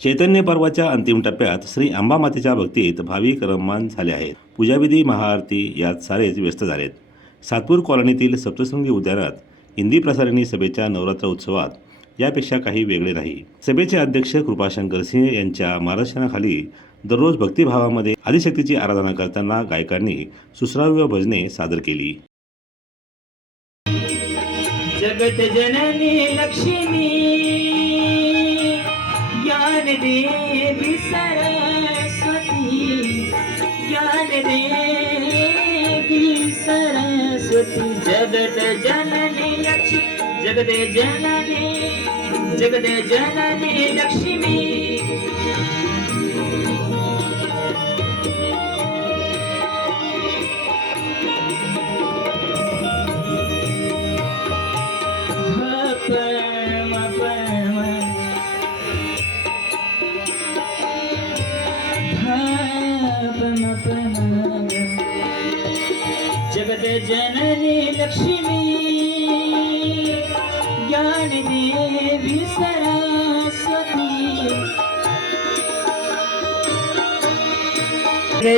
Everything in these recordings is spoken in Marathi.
चैतन्य पर्वाच्या अंतिम टप्प्यात श्री अंबामातेच्या भक्तीत भाविक रममाण झाले आहेत. पूजाविधी, महाआरती यात सारेच व्यस्त झालेत. सातपूर कॉलनीतील सप्तशृंगी उद्यानात हिंदी प्रसारणी सभेच्या नवरात्र उत्सवात यापेक्षा काही वेगळे नाही. सभेचे अध्यक्ष कृपाशंकर सिंह यांच्या मार्गदर्शनाखाली दररोज भक्तिभावामध्ये आदिशक्तीची आराधना करताना गायकांनी सुश्राव्य भजने सादर केली. जगत जननी लक्ष्मी ज्ञान देवी सरस्वती, ज्ञान देवी सरस्वती, जगत जननी लक्ष्मी, जगत जननी लक्ष्मी. जगत जननी लक्ष्मी ज्ञान देवी सरस्वती,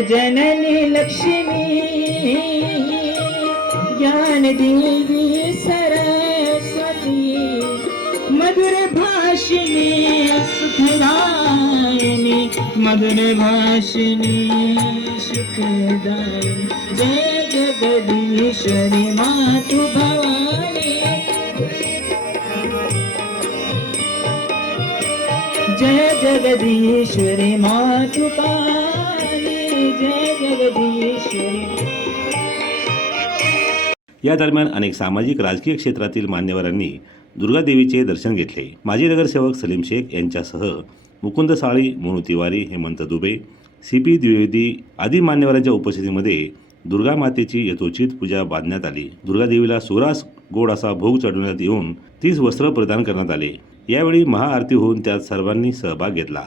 जननी लक्ष्मी ज्ञान देवी सरस्वती, मधुर भाषिणी सुखदायिनी, मधुर भाषिणी सुखदायिनी, जय जगदीश्वरी मातु भवानी, जय जगदीश्वरी मातु काली, जय जगदीश्वरी. या दरम्यान अनेक सामाजिक राजकीय क्षेत्रातील मान्यवरांनी दुर्गादेवीचे दर्शन घेतले. माजी नगरसेवक सलीम शेख यांच्यासह मुकुंद साळी, मोनू तिवारी, हेमंत दुबे, CP द्विवेदी आदी मान्यवरांच्या उपस्थितीमध्ये दुर्गा मातेची यथोचित पूजा बांधण्यात आली. दुर्गादेवीला सुरास गोड असा भोग चढवण्यात येऊन 30 वस्त्र प्रदान करण्यात आले. यावेळी महाआरती होऊन त्यात सर्वांनी सहभाग घेतला.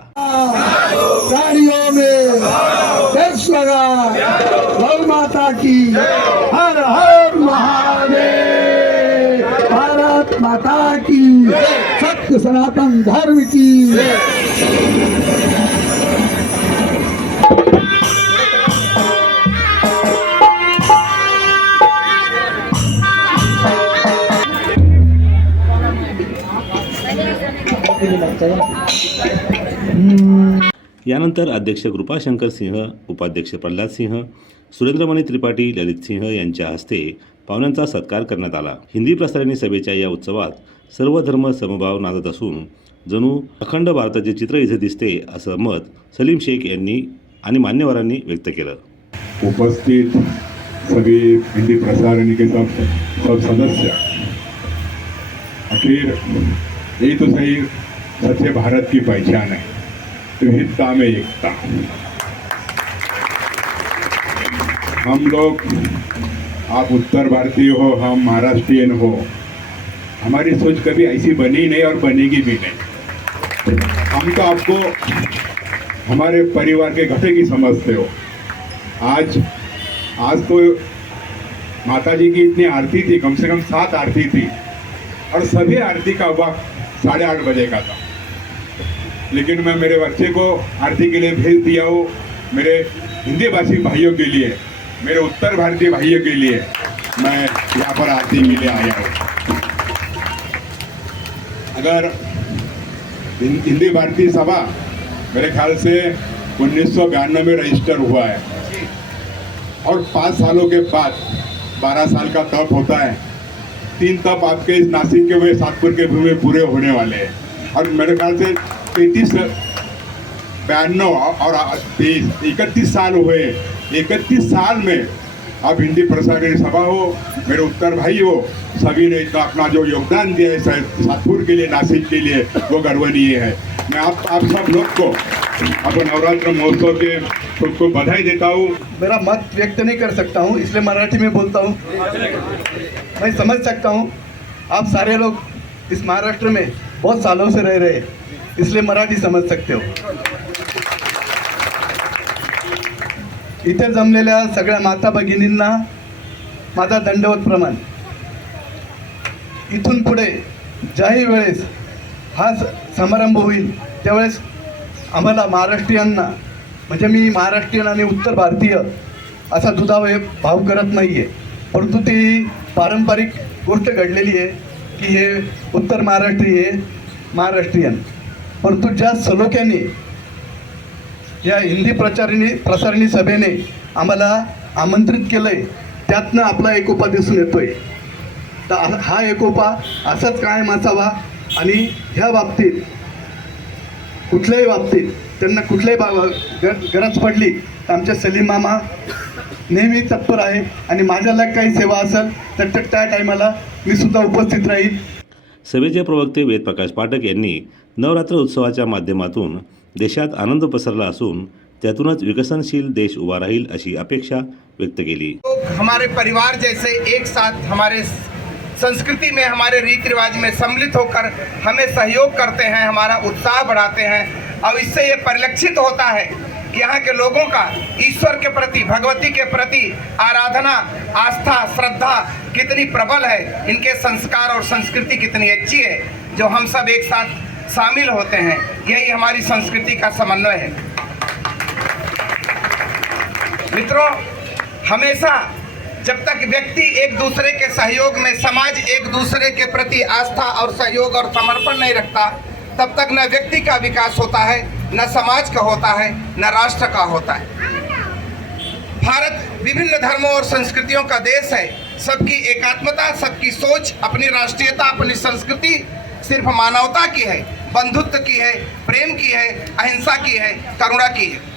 माता की हर हर महादेव, भारत माता की, सत्य सनातन धर्म की. यानंतर अध्यक्ष कृपाशंकर सिंह, उपाध्यक्ष प्रल्हाद सिंह, सुरेंद्रमणी त्रिपाठी, ललित सिंह यांच्या हस्ते पाहुण्यांचा सत्कार करण्यात आला. हिंदी प्रसारणी सभेच्या या उत्सवात सर्व धर्म समभाव नांदत असून जणू अखंड भारताचे चित्र इथे दिसते असं मत सलीम शेख यांनी आणि मान्यवरांनी व्यक्त केलं. उपस्थित सभी हिंदी प्रसारणी के सब सदस्य, आखिर यही तो सही सच्चे भारत की पहचान है, विविधता में एकता. हम लोग, आप उत्तर भारतीय हो, हम महाराष्ट्रियन हो, हमारी सोच कभी ऐसी बनी नहीं और बनेगी भी नहीं. हम तो आपको हमारे परिवार के घटे की समझते हो. आज तो माता जी की इतनी आरती थी, कम से कम 7 आरती थी, और सभी आरती का वक्त 8:30 बजे का था. लेकिन मैं मेरे बच्चे को आरती के लिए भेज दिया हूँ. मेरे हिंदी भाषी भाइयों के लिए, मेरे उत्तर भारतीय भाइयों के लिए मैं यहाँ पर आरती के लिए आया हूँ. अगर हिंदी भारतीय सभा मेरे ख्याल से 1992 में रजिस्टर हुआ है, और 5 सालों के बाद 12 साल का तप होता है. 3 तप आपके इस नासिक के हुए, सातपुर के भूमि में पूरे होने वाले हैं. और मेरे ख्याल से 92 और 31 साल हुए. 31 साल में अब हिंदी प्रसारणी सभा हो, मेरे उत्तर भाई हो, सभी ने इतना अपना जो योगदान दिया है सातपुर के लिए, नासिक के लिए, वो गर्वनीय है. मैं आप सब लोग को अब नवरात्र महोत्सव के सबको बधाई देता हूँ. मेरा मत व्यक्त नहीं कर सकता हूँ, इसलिए मराठी में बोलता हूँ. मैं समझ सकता हूँ आप सारे लोग इस महाराष्ट्र में बहुत सालों से रह रहे, इसलिए मराठी समझ सकते हो. इथे जमलेल्या सगळ्या माता भगिनींना माझा दंडवत प्रमाण. इथून पुढे ज्याही वेळेस हा समारंभ होईल त्यावेळेस आम्हाला महाराष्ट्रीयांना, म्हणजे मी महाराष्ट्रीयन आणि उत्तर भारतीय असा दुधावे भाव करत नाही आहे, परंतु ती पारंपरिक गोष्ट घडलेली आहे की हे उत्तर महाराष्ट्रीय हे महाराष्ट्रीयन. परंतु ज्या सलोख्याने या हिंदी प्रसारणी सभेने आम्हाला आमंत्रित केलं आहे, त्यातनं आपला एकोपा दिसून येतोय. तर हा एकोपा असाच कायम असावा आणि ह्या बाबतीत कुठल्याही बाबतीत त्यांना कुठल्याही गरज पडली तर आमचे सलीम मामा नेहमी तत्पर आहे आणि माझ्याला काही सेवा असेल तर त्या टायमाला मी सुद्धा उपस्थित राहील. सभेचे प्रवक्ते वेदप्रकाश पाठक यांनी नवरात्र उत्सवाच्या माध्यमातून देशात आनंद पसरला असून त्यातूनच विकसनशील देश उभा राहील अशी अपेक्षा व्यक्त केली. हमारे परिवार जैसे एक साथ हमारे संस्कृति में, हमारे रीति रिवाज में सम्मिलित होकर हमें सहयोग करते हैं, हमारा उत्साह बढ़ाते हैं और इससे ये परिलक्षित होता है कि यहाँ के लोगों का ईश्वर के प्रति, भगवती के प्रति आराधना, आस्था, श्रद्धा कितनी प्रबल है, इनके संस्कार और संस्कृति कितनी अच्छी है, जो हम सब एक साथ शामिल होते हैं. यही हमारी संस्कृति का समन्वय है. मित्रों, हमेशा जब तक व्यक्ति एक दूसरे के सहयोग में, समाज एक दूसरे के प्रति आस्था और सहयोग और समर्पण नहीं रखता, तब तक न व्यक्ति का विकास होता है, न समाज का होता है, न राष्ट्र का होता है. भारत विभिन्न धर्मों और संस्कृतियों का देश है. सबकी एकात्मता, सबकी सोच, अपनी राष्ट्रीयता, अपनी संस्कृति सिर्फ मानवता की है, बंधुत्व की है, प्रेम की है, अहिंसा की है, करुणा की है.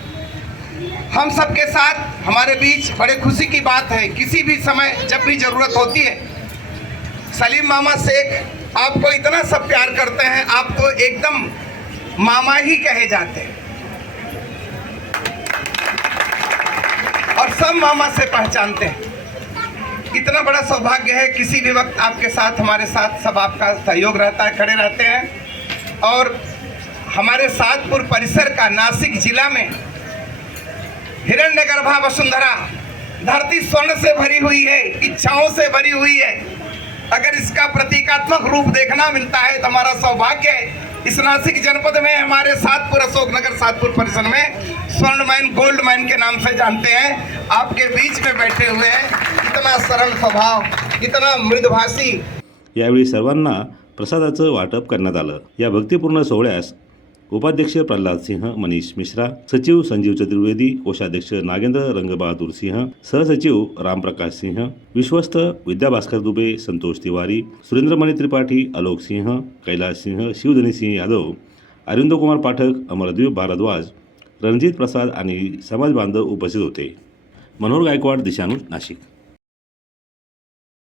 हम सबके साथ, हमारे बीच बड़े खुशी की बात है, किसी भी समय जब भी जरूरत होती है, सलीम मामा शेख आपको इतना सब प्यार करते हैं, आपको एकदम मामा ही कहे जाते हैं और सब मामा से पहचानते हैं. इतना बड़ा सौभाग्य है, किसी भी वक्त आपके साथ, हमारे साथ सब आपका सहयोग रहता है, खड़े रहते हैं. और हमारे सातपुर परिसर का, नासिक जिला में हिरण्यगर्भा वसुंधरा, धरती स्वर्ण से भरी हुई है, इच्छाओं से भरी हुई है. अगर इसका प्रतीकात्मक रूप देखना मिलता है तो हमारा सौभाग्य है. इस नासिक जनपद में हमारे सातपुर, अशोकनगर सातपुर परिसर में स्वर्ण मैन, गोल्ड मैन के नाम से जानते हैं, आपके बीच में बैठे हुए हैं. इतना सरल स्वभाव, इतना मृदभाषी. यावेळी सर्वांना प्रसादाचं वाटप करण्यात आलं. या भक्तिपूर्ण सोहळ्यास उपाध्यक्ष प्रल्हाद सिंह, मनीष मिश्रा, सचिव संजीव चतुर्वेदी, कोषाध्यक्ष नागेंद्र रंगबहादूर सिंह, सहसचिव रामप्रकाश सिंह, विश्वस्त विद्याभास्कर दुबे, संतोष तिवारी, सुरेंद्रमणि त्रिपाठी, आलोक सिंह, कैलाश सिंह, शिवधनी सिंह यादव, अरविंद कुमार पाठक, अमरदीप भारद्वाज, रणजित प्रसाद आणि समाज बांधव उपस्थित होते. मनोहर गायकवाड, दिशानुज, नाशिक.